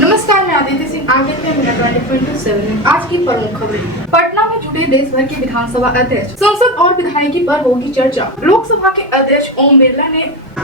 नमस्कार, मैं आदित्य सिंह। आगे के मिनट 27 आज की प्रमुख खबरें। पटना में जुड़े देश भर के विधानसभा अध्यक्ष, संसद और विधायकी पर होगी चर्चा। लोकसभा के अध्यक्ष ओम बिरला ने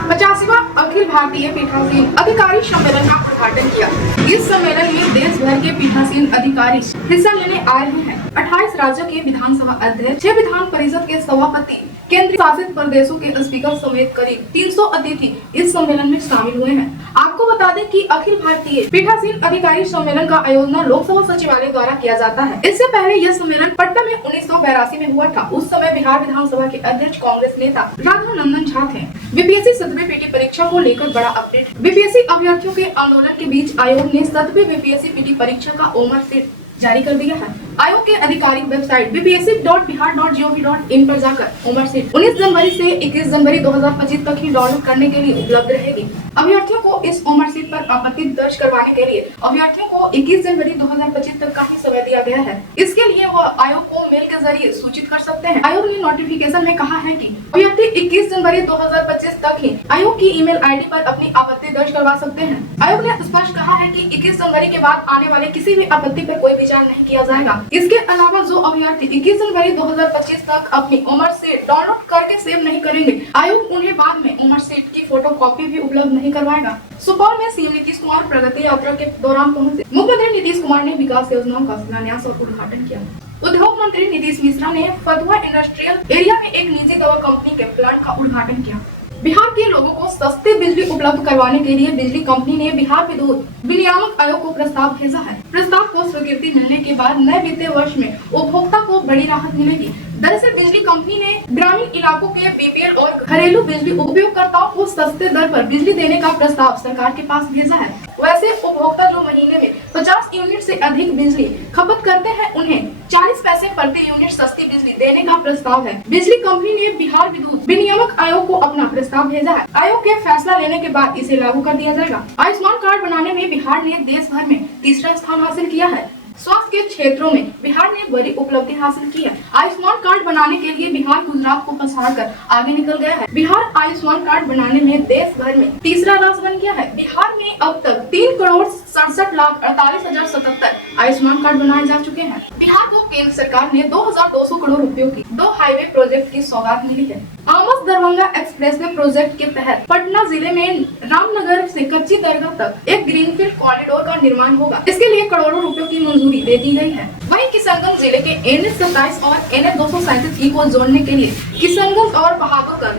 50वां अखिल भारतीय पीठासीन अधिकारी सम्मेलन का उद्घाटन किया। इस सम्मेलन में देश भर के पीठासीन अधिकारी हिस्सा लेने आए हुए हैं। 28 राज्यों के विधानसभा अध्यक्ष, 6 विधान परिषद के सभापति, केंद्रीय शासित प्रदेशों के स्पीकर समेत करीब 300 अतिथि इस सम्मेलन में शामिल हुए हैं। आपको बता दें कि अखिल भारतीय पीठासीन अधिकारी सम्मेलन का आयोजन लोकसभा सचिवालय द्वारा किया जाता है। इससे पहले यह सम्मेलन पटना में 1982 में हुआ था। उस समय बिहार विधानसभा के अध्यक्ष कांग्रेस नेता राघव नंदन झा थे। बीपीएससी 7वीं पीटी परीक्षा को लेकर बड़ा अपडेट। बीपीएससी अभ्यर्थियों के आंदोलन के बीच आयोग ने 7वीं बीपीएससी पीटी परीक्षा का ओमर शीट जारी कर दिया है। आयोग के आधिकारिक वेबसाइट bpsc.bihar.gov.in पर जाकर ओमर शीट 19 जनवरी से 21 जनवरी 2025 तक ही डाउनलोड करने के लिए उपलब्ध रहेगी। अभ्यर्थियों को इस ओमर शीट पर आपत्ति दर्ज करवाने के लिए अभ्यर्थियों को 21 जनवरी 2025 तक का ही समय दिया गया है। इसके लिए वह आयोग को मेल के जरिए सूचित कर सकते हैं। आयोग ने नोटिफिकेशन में कहा है कि अभ्यर्थी 21 जनवरी 2025 तक ही आयोग की ईमेल आईडी पर अपनी आपत्ति दर्ज करवा सकते हैं। आयोग ने स्पष्ट कहा है कि 21 जनवरी के बाद आने वाले किसी भी आपत्ति पर कोई विचार नहीं किया जाएगा। इसके अलावा जो अभ्यर्थी 21 जनवरी 2025 तक अपनी ओमर शीट डाउनलोड करके सेव नहीं करेंगे, आयोग उन्हें बाद में ओमर शीट की फोटो कॉपी भी उपलब्ध नहीं करवाएगा। सुपौल में सीएम नीतीश कुमार प्रगति यात्रा के दौरान पहुंचे। मुख्यमंत्री नीतीश कुमार ने विकास योजनाओं का शिलान्यास और उद्घाटन किया। उद्योग मंत्री नीतीश मिश्रा ने फतुहा इंडस्ट्रियल एरिया में एक निजी दवा कंपनी के प्लांट का उद्घाटन किया। बिहार के लोगों को सस्ती बिजली उपलब्ध करवाने के लिए बिजली कंपनी ने बिहार विद्युत विनियामक आयोग को प्रस्ताव भेजा है। प्रस्ताव को स्वीकृति मिलने के बाद नए वित्तीय वर्ष में उपभोक्ता को बड़ी राहत मिलेगी। दरअसल बिजली कंपनी ने ग्रामीण इलाकों के बीपीएल और घरेलू बिजली उपयोगकर्ताओं को सस्ते दर पर बिजली देने का प्रस्ताव सरकार के पास भेजा है। वैसे उपभोक्ता जो महीने में 50 यूनिट से अधिक बिजली खपत करते हैं, उन्हें 40 पैसे प्रति यूनिट सस्ती बिजली देने का प्रस्ताव है। बिजली कंपनी ने बिहार विद्युत विनियामक आयोग को अपना प्रस्ताव भेजा है। आयोग के फैसला लेने के बाद इसे लागू कर दिया जाएगा। आयुष्मान कार्ड बनाने में बिहार ने देश भर में तीसरा स्थान हासिल किया है। स्वास्थ्य के क्षेत्रों में बिहार ने बड़ी उपलब्धि हासिल की है। आयुष्मान कार्ड बनाने के लिए बिहार गुजरात को पछाड़कर आगे निकल गया है। बिहार आयुष्मान कार्ड बनाने में देश भर में तीसरा राज्य बन गया है। बिहार में अब तक 3,67,48,077 आयुष्मान कार्ड बनाए जा चुके हैं। बिहार को केंद्र सरकार ने 2,200 करोड़ रुपयों की 2 हाईवे प्रोजेक्ट की सौगात मिली है। आमस दरभंगा एक्सप्रेसवे प्रोजेक्ट के तहत पटना जिले में रामनगर से कच्ची दरगाह तक एक ग्रीनफील्ड कॉरिडोर का निर्माण होगा। इसके लिए करोड़ों रुपयों की मंजूरी दे दी गई है। वहीं किशनगंज जिले के NH 27 और NH 237 को जोड़ने के लिए किशनगंज और बहादुरगंज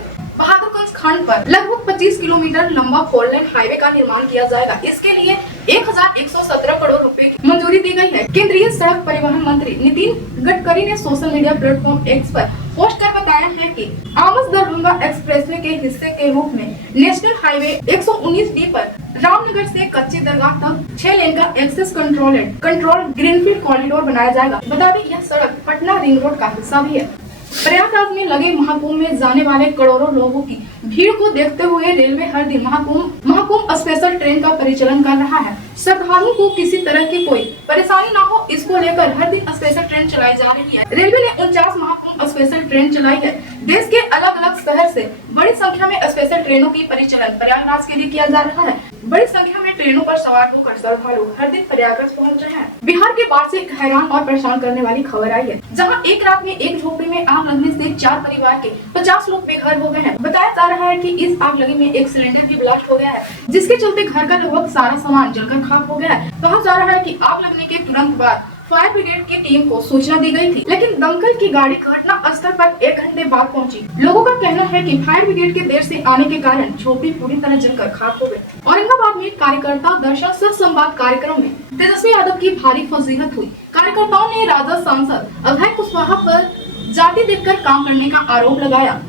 खंड पर लगभग 25 किलोमीटर लंबा 4 लेन हाईवे का निर्माण किया जाएगा। इसके लिए 1117 करोड़ रुपए की मंजूरी दी गई है। केंद्रीय सड़क परिवहन मंत्री नितिन गडकरी ने सोशल मीडिया प्लेटफॉर्म X पर पोस्ट कर बताया है कि आमस दरभंगा एक्सप्रेसवे के हिस्से के रूप में नेशनल हाईवे 119D पर रामनगर से कच्ची दरगाह तक 6 लेन का एक्सेस कंट्रोल ग्रीनफील्ड कॉरिडोर बनाया जाएगा। बता दें यह सड़क पटना रिंग रोड का हिस्सा भी है। प्रयागराज में लगे महाकुंभ में जाने वाले करोड़ों लोगों की भीड़ को देखते हुए रेलवे हर दिन महाकुंभ स्पेशल ट्रेन का परिचालन कर रहा है। श्रद्धालुओं को किसी तरह की कोई परेशानी न हो, इसको लेकर हर दिन स्पेशल ट्रेन चलाई जा रही है। रेलवे ने 49 महाकुंभ स्पेशल ट्रेन चलाई है। देश के अलग अलग शहर से बड़ी संख्या में स्पेशल ट्रेनों की परिचालन प्रयागराज के लिए किया जा रहा है। बड़ी संख्या में ट्रेनों पर सवार होकर श्रद्धालु हर दिन प्रयागराज पहुंच रहे हैं। बिहार के बाढ़ से हैरान और परेशान करने वाली खबर आई है, जहां एक रात में एक झोपड़ी में आग लगने से 4 परिवार के 50 लोग बेघर हो गए हैं। बताया जा रहा है कि इस आग लगी में एक सिलेंडर भी ब्लास्ट हो गया है, जिसके चलते घर का लगभग सारा सामान जलकर खाक हो गया है। कहा जा रहा है कि आग लगने के तुरंत बाद फायर ब्रिगेड की टीम को सूचना दी गई थी, लेकिन दमकल की गाड़ी घटना स्थल पर 1 घंटे बाद पहुंची। लोगों का कहना है कि फायर ब्रिगेड के देर से आने के कारण झोपड़ी पूरी तरह जलकर खाक हो गई। औरंगाबाद में कार्यकर्ता दर्शन सह संवाद कार्यक्रम में तेजस्वी यादव की भारी फजीहत हुई। कार्यकर्ताओं ने राजद सांसद अभय कुशवाहा पर जाति देखकर काम करने का आरोप लगाया।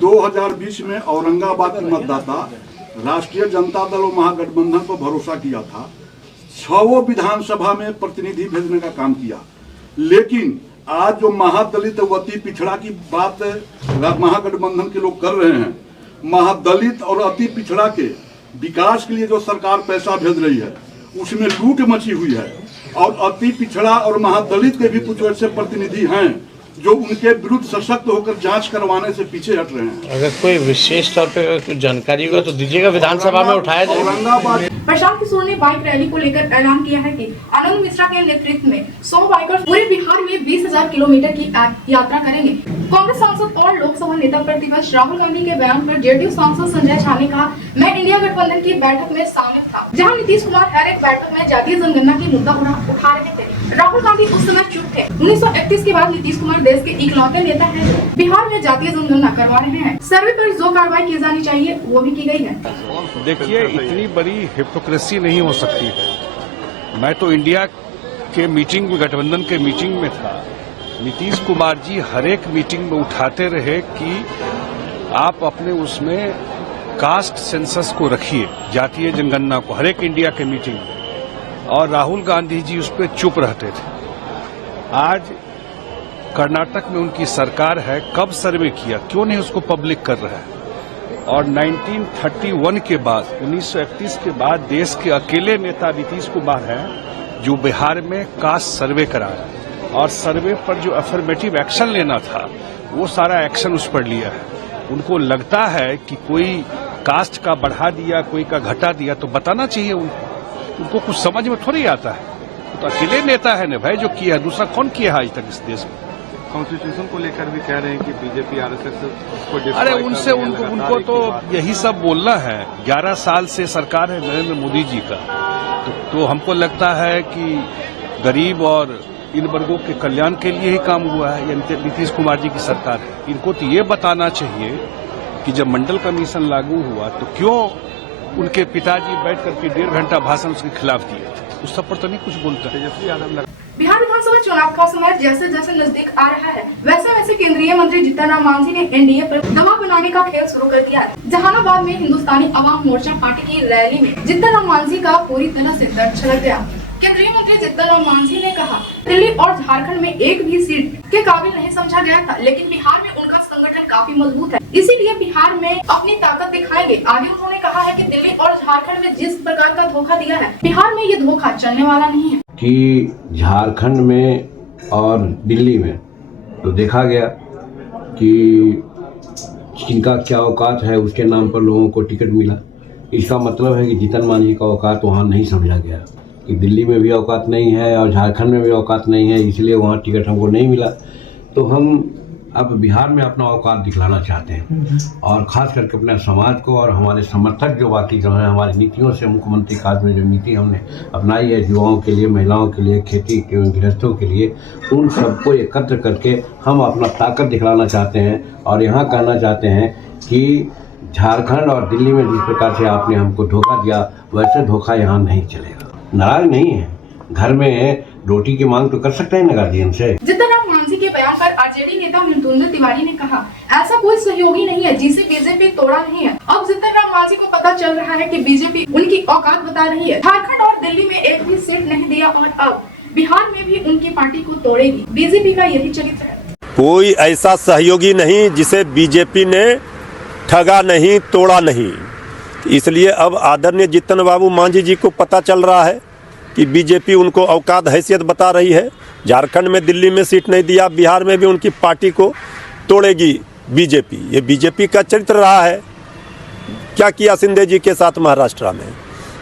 2020 में औरंगाबाद के मतदाता राष्ट्रीय जनता दल और महागठबंधन को भरोसा किया था। 6 विधानसभा में प्रतिनिधि भेजने का काम किया, लेकिन आज जो महादलित व अति पिछड़ा की बात महागठबंधन के लोग कर रहे हैं, महादलित और अति पिछड़ा के विकास के लिए जो सरकार पैसा भेज रही है उसमें लूट मची हुई है। और अति पिछड़ा और महादलित के भी कुछ ऐसे प्रतिनिधि हैं जो उनके विरुद्ध सशक्त होकर जांच करवाने से पीछे हट रहे हैं। अगर कोई विशेष तौर पे कुछ जानकारी होगा तो दीजिएगा, विधानसभा में उठाया जाएगा। औरंगाबाद प्रशांत किशोर ने बाइक रैली को लेकर ऐलान किया है कि आनंद मिश्रा के नेतृत्व में 100 बाइकर्स पूरे बिहार में 20,000 किलोमीटर की यात्रा करेंगे। कांग्रेस सांसद और लोकसभा नेता प्रतिपक्ष राहुल गांधी के बयान पर जेडीयू सांसद संजय झा ने कहा, मैं इंडिया गठबंधन की बैठक में शामिल था, जहां नीतीश कुमार हर एक बैठक में जातीय जनगणना की मुद्दा उठा रहे थे। राहुल गांधी उस समय चुप थे। 1931 के बाद नीतीश कुमार देश के इकलौते नेता हैं बिहार में जातीय जनगणना करवा रहे हैं। सर्वे पर जो कार्रवाई की जानी चाहिए वो भी की गई है। देखिए, इतनी बड़ी हिपोक्रेसी नहीं हो सकती है। मैं तो इंडिया के मीटिंग में, गठबंधन के मीटिंग में था। नीतीश कुमार जी हर एक मीटिंग में उठाते रहे कि आप अपने उसमें कास्ट सेंसस को रखिए, जातीय जनगणना को, हर एक इंडिया के मीटिंग में, और राहुल गांधी जी उस पर चुप रहते थे। आज कर्नाटक में उनकी सरकार है, कब सर्वे किया, क्यों नहीं उसको पब्लिक कर रहा है? और 1931 के बाद, 1931 के बाद देश के अकेले नेता नीतीश कुमार हैं जो बिहार में कास्ट सर्वे कराया, और सर्वे पर जो अफर्मेटिव एक्शन लेना था वो सारा एक्शन उस पर लिया है। उनको लगता है कि कोई कास्ट का बढ़ा दिया, कोई का घटा दिया, तो बताना चाहिए उनको कुछ समझ में थोड़ी आता है। तो अकेले नेता है ना भाई जो किया है, दूसरा कौन किया है आज तक इस देश में? कॉन्स्टिट्यूशन को लेकर भी कह रहे हैं कि बीजेपी आरएसएस उसको अरे उनको तो यही सब बोलना है। 11 साल से सरकार है नरेंद्र मोदी जी का, तो हमको लगता है कि गरीब और इन वर्गों के कल्याण के लिए ही काम हुआ है। ये नीतीश कुमार जी की सरकार है। इनको तो ये बताना चाहिए कि जब मंडल कमीशन लागू हुआ तो क्यों उनके पिताजी बैठ करके 1.5 घंटा भाषण उसके खिलाफ दिए थे। उस सब पर तो नहीं कुछ बोलता। तेजस्वी यादव बिहार विधानसभा चुनाव का समय जैसे जैसे नजदीक आ रहा है, वैसे वैसे केंद्रीय मंत्री जीतन राम मांझी ने एनडीए पर दबाव बनाने का खेल शुरू कर दिया है। जहानाबाद में हिंदुस्तानी अवाम मोर्चा पार्टी की रैली में जीतन राम मांझी का पूरी तरह से दर्द छलक गया। केंद्रीय मंत्री जीतन राम मांझी ने कहा, दिल्ली और झारखंड में एक भी सीट के काबिल नहीं समझा गया था, लेकिन बिहार में उनका संगठन काफी मजबूत है, इसीलिए बिहार में अपनी ताकत दिखाएंगे। आगे उन्होंने कहा है कि दिल्ली और झारखंड में जिस प्रकार का धोखा दिया है, बिहार में ये धोखा चलने वाला नहीं है। कि झारखंड में और दिल्ली में तो देखा गया कि जिनका क्या औकात है उसके नाम पर लोगों को टिकट मिला। इसका मतलब है कि जीतन मांझी का औकात वहाँ नहीं समझा गया कि दिल्ली में भी औकात नहीं है और झारखंड में भी औकात नहीं है, इसलिए वहाँ टिकट हमको नहीं मिला। तो हम अब बिहार में अपना औकात दिखलाना चाहते हैं, और ख़ास करके अपने समाज को और हमारे समर्थक जो बाकी जो हैं, हमारी नीतियों से, मुख्यमंत्री काज में जो नीति हमने अपनाई है युवाओं के लिए, महिलाओं के लिए, खेती के गृहस्थों के लिए, उन सबको एकत्र करके हम अपना ताकत दिखलाना चाहते हैं। और यहाँ कहना चाहते हैं कि झारखंड और दिल्ली में जिस प्रकार से आपने हमको धोखा दिया, वैसे धोखा यहाँ नहीं चलेगा। नाराज नहीं है, घर में रोटी की मांग तो कर सकते हैं ना गार्जियन से। जीतन राम मांझी के बयान पर आरजेडी नेता मृत्युंजय तिवारी ने कहा, ऐसा कोई सहयोगी नहीं है जिसे बीजेपी तोड़ा नहीं है। अब जीतन राम मांझी को पता चल रहा है कि बीजेपी उनकी औकात बता रही है। झारखंड और दिल्ली में एक भी सीट नहीं दिया और अब बिहार में भी उनकी पार्टी को तोड़ेगी। बीजेपी का यही चरित्र है। कोई ऐसा सहयोगी नहीं जिसे बीजेपी ने ठगा नहीं, तोड़ा नहीं। इसलिए अब आदरणीय जीतन बाबू मांझी जी को पता चल रहा है कि बीजेपी उनको औकात हैसियत बता रही है। झारखंड में, दिल्ली में सीट नहीं दिया, बिहार में भी उनकी पार्टी को तोड़ेगी बीजेपी। ये बीजेपी का चरित्र रहा है। क्या किया शिंदे जी के साथ महाराष्ट्र में।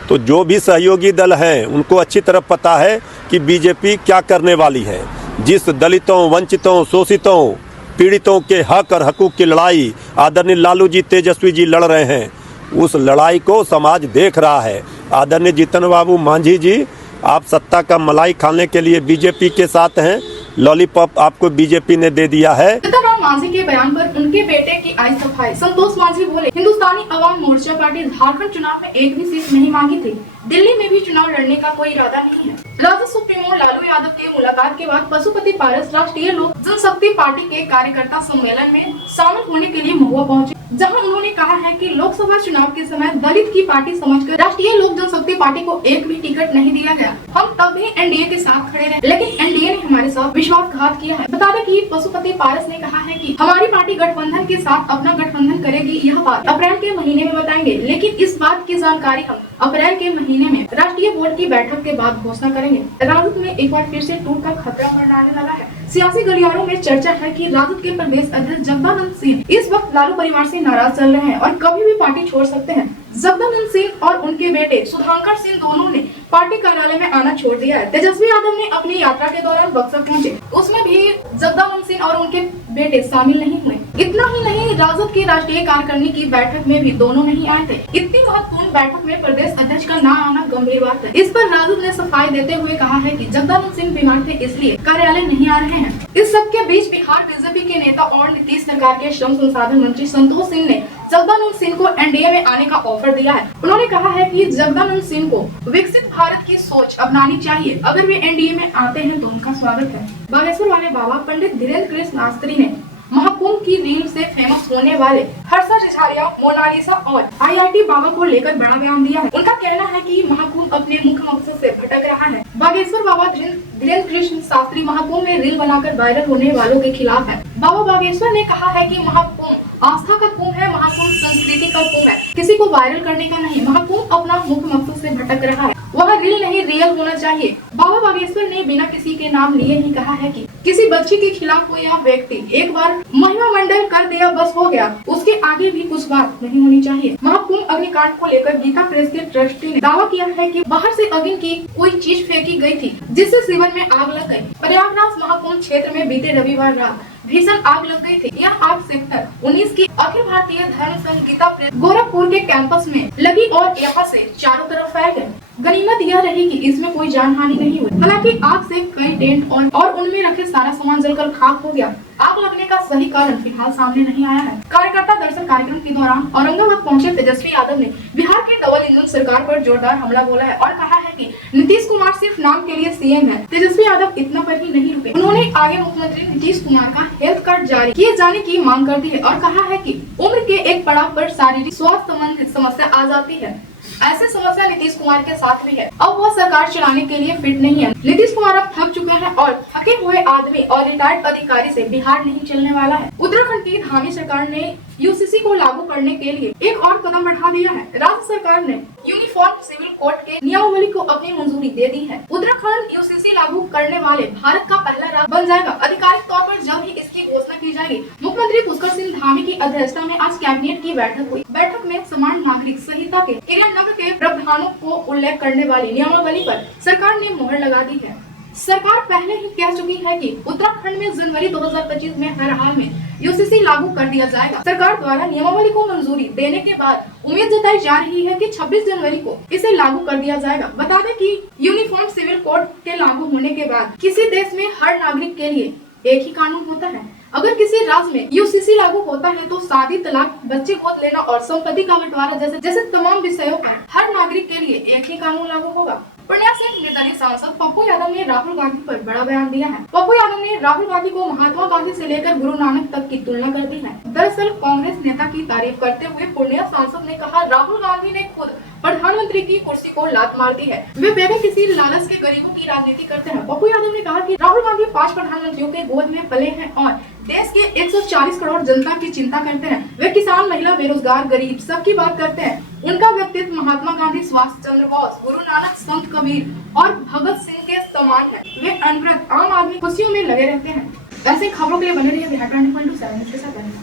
तो जो भी सहयोगी दल हैं उनको अच्छी तरह पता है कि बीजेपी क्या करने वाली है। जिस दलितों, वंचितों, शोषितों, पीड़ितों के हक और हकूक़ की लड़ाई आदरणीय लालू जी, तेजस्वी जी लड़ रहे हैं, उस लड़ाई को समाज देख रहा है। आदरणीय जीतन बाबू मांझी जी, आप सत्ता का मलाई खाने के लिए बीजेपी के साथ हैं। लॉलीपॉप आपको बीजेपी ने दे दिया है। जीतन राम मांझी के बयान पर उनके बेटे की आई सफाई। संतोष मांझी बोले, हिंदुस्तानी अवाम मोर्चा पार्टी झारखंड चुनाव में एक भी सीट नहीं मांगी थी, दिल्ली में भी चुनाव लड़ने का कोई इरादा नहीं है। राजद सुप्रीमो लालू यादव के मुलाकात के बाद पशुपति पारस राष्ट्रीय लोक जनशक्ति पार्टी के कार्यकर्ता सम्मेलन में शामिल होने के लिए महुआ पहुंचे, जहां उन्होंने कहा है कि लोकसभा चुनाव के समय दलित की पार्टी समझकर राष्ट्रीय लोक जनशक्ति पार्टी को एक भी टिकट नहीं दिया गया। हम तब भी एनडीए के साथ खड़े रहे, लेकिन एनडीए ने हमारे साथ विश्वासघात किया है। बता दें कि पशुपति पारस ने कहा है कि हमारी पार्टी गठबंधन के साथ अपना गठबंधन करेगी। यह बात अप्रैल के महीने में बताएंगे, लेकिन इस बात की जानकारी हम अप्रैल के महीने में राष्ट्रीय बोर्ड की बैठक के बाद घोषणा करेंगे। राजद में एक बार फिर से टूट का खतरा मंडराने लगा है। सियासी गलियारों में चर्चा है कि राजद के प्रदेश अध्यक्ष जगदानंद सिंह इस वक्त लालू परिवार से नाराज चल रहे हैं और कभी भी पार्टी छोड़ सकते हैं। जगदानंद सिंह और उनके बेटे सुधाकर सिंह दोनों ने पार्टी कार्यालय में आना छोड़ दिया है। तेजस्वी यादव ने अपनी यात्रा के दौरान बक्सर पहुंचे, उसमें भी जगदानंद सिंह और उनके बेटे शामिल नहीं हुए। इतना ही नहीं, राजद की राष्ट्रीय कार्यकारिणी की बैठक में भी दोनों नहीं आए थे। इतनी महत्वपूर्ण बैठक में प्रदेश अध्यक्ष का न आना गंभीर बात है। इस पर राजद ने सफाई देते हुए कहा है कि जगदानंद सिंह बीमार थे, इसलिए कार्यालय नहीं आ रहे हैं। इस सबके बीच बिहार बीजेपी के नेता और नीतीश सरकार के श्रम संसाधन मंत्री संतोष सिंह ने जगदानंद सिंह को एनडीए में आने का ऑफर दिया है। उन्होंने कहा है कि जगदानंद सिंह को विकसित भारत की सोच अपनानी चाहिए। अगर वे एनडीए में आते हैं तो उनका स्वागत है। बागेश्वर वाले बाबा पंडित धीरेन्द्र कृष्ण शास्त्री ने महाकुंभ की रील से फेमस होने वाले हर्षा रिझारिया, मोनालिसा और आईआईटी बाबा को लेकर बड़ा बयान दिया है। उनका कहना है कि महाकुंभ अपने मुख्य मकसद से भटक रहा है। बागेश्वर बाबा धीरेन्द्र कृष्ण शास्त्री महाकुंभ में रील बनाकर वायरल होने वालों के खिलाफ है। बाबा बागेश्वर ने कहा है कि महाकुंभ आस्था का कुंभ है, महाकुंभ संस्कृति का कुंभ है, किसी को वायरल करने का नहीं। महाकुंभ अपना मुख्य मकसद से भटक रहा है, वह रील नहीं रियल होना चाहिए। बाबा बागेश्वर ने बिना किसी के नाम लिए ही कहा है कि किसी बच्ची के खिलाफ कोई व्यक्ति एक बार महिमा मंडल कर दिया बस हो गया, उसके आगे भी कुछ बात नहीं होनी चाहिए। महाकुंभ अग्निकांड को लेकर गीता प्रेस के ट्रस्टी ने दावा किया है कि बाहर से अग्नि की कोई चीज फेंकी गई थी, जिससे शिविर में आग लग गई। प्रयागराज महाकुंभ क्षेत्र में बीते रविवार रात भीषण आग लग गई थी। यह आग सेक्टर 19 की अखिल भारतीय धर्म संघ गीता प्रेस गोरखपुर के कैंपस में लगी और यहाँ से चारों तरफ फैल गई। गनीमत यह रही कि इसमें कोई जानहानि नहीं हुई। हालांकि आग से कई टेंट और उनमें रखे सारा सामान जलकर खाक हो गया। आग लगने का सही कारण फिलहाल सामने नहीं आया है। कार्यकर्ता दरअसल कार्यक्रम के दौरान औरंगाबाद पहुंचे तेजस्वी यादव ने बिहार की डबल इंजन सरकार पर जोरदार हमला बोला है और कहा है कि नीतीश कुमार सिर्फ नाम के लिए सीएम है। तेजस्वी यादव इतना पर ही नहीं रुके, उन्होंने आगे मुख्यमंत्री नीतीश कुमार का हेल्थ कार्ड जारी किए जाने की मांग कर दी है और कहा है कि उम्र के एक पड़ाव पर शारीरिक स्वास्थ्य संबंधित समस्या आ जाती है। ऐसे समस्या नीतीश कुमार के साथ भी है। अब वह सरकार चलाने के लिए फिट नहीं है। नीतीश कुमार अब थक चुके हैं और थके हुए आदमी और रिटायर्ड अधिकारी से बिहार नहीं चलने वाला है। उत्तराखंड की धामी सरकार ने यूसीसी को लागू करने के लिए एक और कदम बढ़ा दिया है। राज्य सरकार ने यूनिफॉर्म सिविल कोड के नियमावली को अपनी मंजूरी दे दी है। उत्तराखंड यूसीसी लागू करने वाले भारत का पहला राज्य बन जाएगा। आधिकारिक तौर पर जल्द ही इसकी घोषणा की जाएगी। मुख्यमंत्री पुष्कर सिंह धामी की अध्यक्षता में आज कैबिनेट की बैठक हुई। बैठक में समान नागरिक संहिता के क्रियान्वयन के प्रावधानों को उल्लेख करने वाली नियमावली पर सरकार ने मुहर लगा दी है। सरकार पहले ही कह चुकी है कि उत्तराखंड में जनवरी 2025 में हर हाल में यूसीसी लागू कर दिया जाएगा। सरकार द्वारा नियमावली को मंजूरी देने के बाद उम्मीद जताई जा रही है कि 26 जनवरी को इसे लागू कर दिया जाएगा। बता दें कि यूनिफॉर्म सिविल कोड के लागू होने के बाद किसी देश में हर नागरिक के लिए एक ही कानून होता है। अगर किसी राज्य में यूसीसी लागू होता है तो शादी, तलाक, बच्चे गोद लेना और संपत्ति का बंटवारा जैसे तमाम विषयों पर हर नागरिक के लिए एक ही कानून लागू होगा। पूर्णिया से निर्दलीय सांसद पप्पू यादव ने राहुल गांधी पर बड़ा बयान दिया है। पप्पू यादव ने राहुल गांधी को महात्मा गांधी से लेकर गुरु नानक तक की तुलना कर दी है। दरअसल कांग्रेस नेता की तारीफ करते हुए पूर्णिया सांसद ने कहा, राहुल गांधी ने खुद प्रधानमंत्री की कुर्सी को लात मार दी है। वे बेबे किसी लालच के गरीबों की राजनीति करते हैं। पप्पू यादव ने कहा कि राहुल गांधी 5 प्रधानमंत्रियों के गोद में पले हैं और देश के 140 करोड़ जनता की चिंता करते हैं। वे किसान, महिला, बेरोजगार, गरीब सबकी बात करते हैं। उनका व्यक्तित्व महात्मा गांधी, सुभाष चंद्र बोस, गुरु नानक, संत कबीर और भगत सिंह के समान है। वे अनवरत आम आदमी खुशियों में लगे रहते हैं। ऐसे खबरों के लिए बने रहिए बिहार 24/7 के साथ।